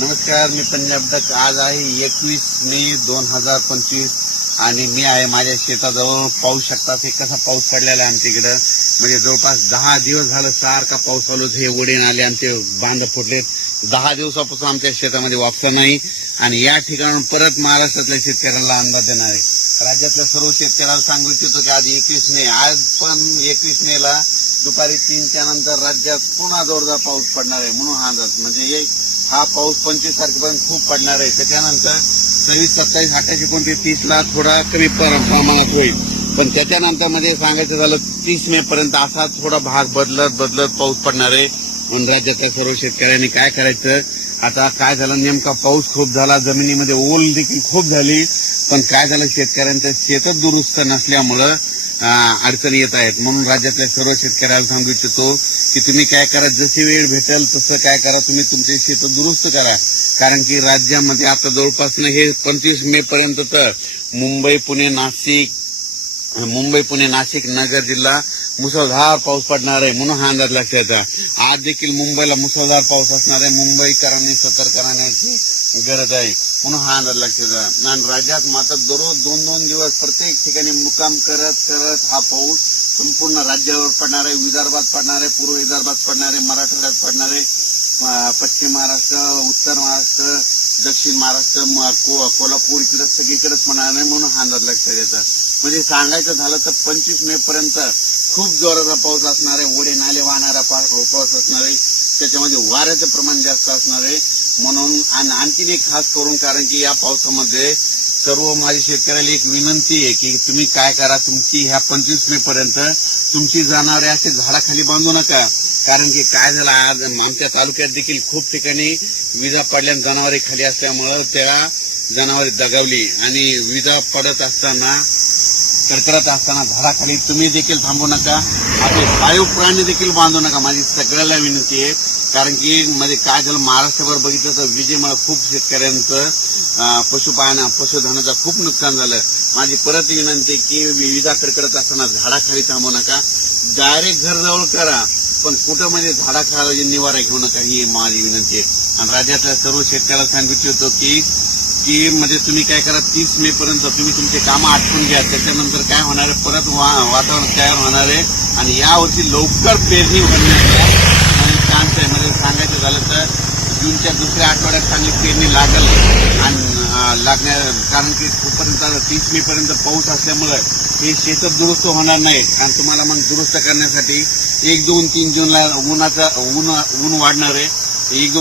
नमस्कार मी पंजाब डक आज आहे एकवीस मे दोन हजार पंचवीस आणि मी आहे माझ्या शेताजवळ पाऊस शकतात हे कसा पाऊस पडलेला आहे आमच्या इकडं म्हणजे जवळपास दहा दिवस झालं सारखा पाऊस आलोच हे उडेन आले आमचे बांध फुटलेत दहा दिवसापासून आमच्या शेतामध्ये वापसा नाही आणि या ठिकाणून परत महाराष्ट्रातल्या शेतकऱ्यांना अंदाज देणार आहे राज्यातल्या सर्व शेतकऱ्यांना सांगू इच्छितो की आज एकवीस मे आज पण एकवीस मेला दुपारी तीनच्या नंतर राज्यात पुन्हा जोरदार पाऊस पडणार आहे म्हणून हा अंदाज म्हणजे एक हा पाऊस पंचवीस तारखेपर्यंत खूप पडणार आहे त्याच्यानंतर सव्वीस सत्तावीस अठ्ठावीस तीस तीसला थोडा कमी प्रमाणात होईल पण त्याच्यानंतर म्हणजे सांगायचं झालं तीस मे पर्यंत असा थोडा भाग बदलत बदलत पाऊस पडणार आहे म्हणून राज्यातल्या सर्व शेतकऱ्यांनी काय करायचं आता काय झालं नेमका पाऊस खूप झाला जमिनीमध्ये ओल देखील खूप झाली पण काय झालं शेतकऱ्यांचं शेतच दुरुस्त नसल्यामुळं अडचणी येत आहेत म्हणून राज्यातल्या सर्व शेतकऱ्याला सांगू इच्छितो की तुम्ही काय करा जशी वेळ भेटेल तसं काय करा तुम्ही तुमचे शेत दुरुस्त करा कारण की राज्यामध्ये आता जवळपास हे पंचवीस मे पर्यंत तर मुंबई पुणे नाशिक मुंबई पुणे नाशिक नगर जिल्हा मुसळधार पाऊस पडणार आहे म्हणून हा अंदाज लक्षात आज देखील मुंबईला मुसळधार पाऊस असणार आहे मुंबईकरांनी सतर्क राहण्याची गरज आहे म्हणून हा अंदाज लक्षात आणि राज्यात मात्र दररोज दोन दोन दिवस प्रत्येक ठिकाणी मुक्काम करत करत हा पाऊस संपूर्ण राज्यावर पडणार आहे विदर्भात पडणार आहे पूर्व विदर्भात पडणार आहे मराठवाड्यात पडणार आहे पश्चिम महाराष्ट्र उत्तर महाराष्ट्र दक्षिण महाराष्ट्र कोल्हापूर इकडे सगळीकडेच पडणार नाही म्हणून हा अंदाज लक्षात घ्यायचा म्हणजे सांगायचं झालं तर पंचवीस मे पर्यंत खूप जोराचा पाऊस असणार आहे ओढे नाले वाहणारा पाऊस असणार आहे त्याच्यामध्ये वाऱ्याचं प्रमाण जास्त असणार आहे म्हणून आणखीन एक खास करून कारण की या पावसामध्ये सर्व माझी शेतकऱ्याला एक विनंती आहे की तुम्ही काय करा तुमची ह्या पंचवीस मे पर्यंत तुमची जनावरे असे झाडाखाली बांधू नका कारण की काय झालं आज आमच्या तालुक्यात देखील खूप ठिकाणी विजा पडल्यानं जनावरे खाली असल्यामुळं त्या जनावरे दगावली आणि विजा पडत असताना कडकडत असताना झाडाखाली तुम्ही देखील थांबू नका आपले पाळीव प्राणी देखील बांधू नका माझी सगळ्याला विनंती आहे कारण की मध्ये काय झालं महाराष्ट्रभर बघितलं तर विजेमुळे खूप शेतकऱ्यांचं पशुपाना पशुधनाचं खूप नुकसान झालं माझी परत विनंती की विविधाकडे करत असताना झाडाखाली थांबू नका डायरेक्ट घरजवळ करा पण कुठं म्हणजे झाडाखाली म्हणजे निवारा घेऊ नका ही माझी विनंती आहे आणि राज्यातल्या सर्व शेतकऱ्याला सांगू इच्छितो की की म्हणजे तुम्ही काय करा तीस मे पर्यंत तुम्ही तुमचे कामं आटपून घ्या त्याच्यानंतर काय होणार आहे परत वातावरण तयार होणार आहे आणि यावर्षी लवकर पेरणी होणार आहे म्हणजे सांगायचं झालं तर जूनच्या दुसऱ्या आठवड्यात चांगली पेरणी लागल आणि लागण्या कारण की तोपर्यंत तीस मे पर्यंत पाऊस असल्यामुळे हे शेत दुरुस्त होणार नाही आणि तुम्हाला मग दुरुस्त करण्यासाठी एक दोन तीन जूनला उन्हाचा ऊन ऊन वाढणार आहे एक दोन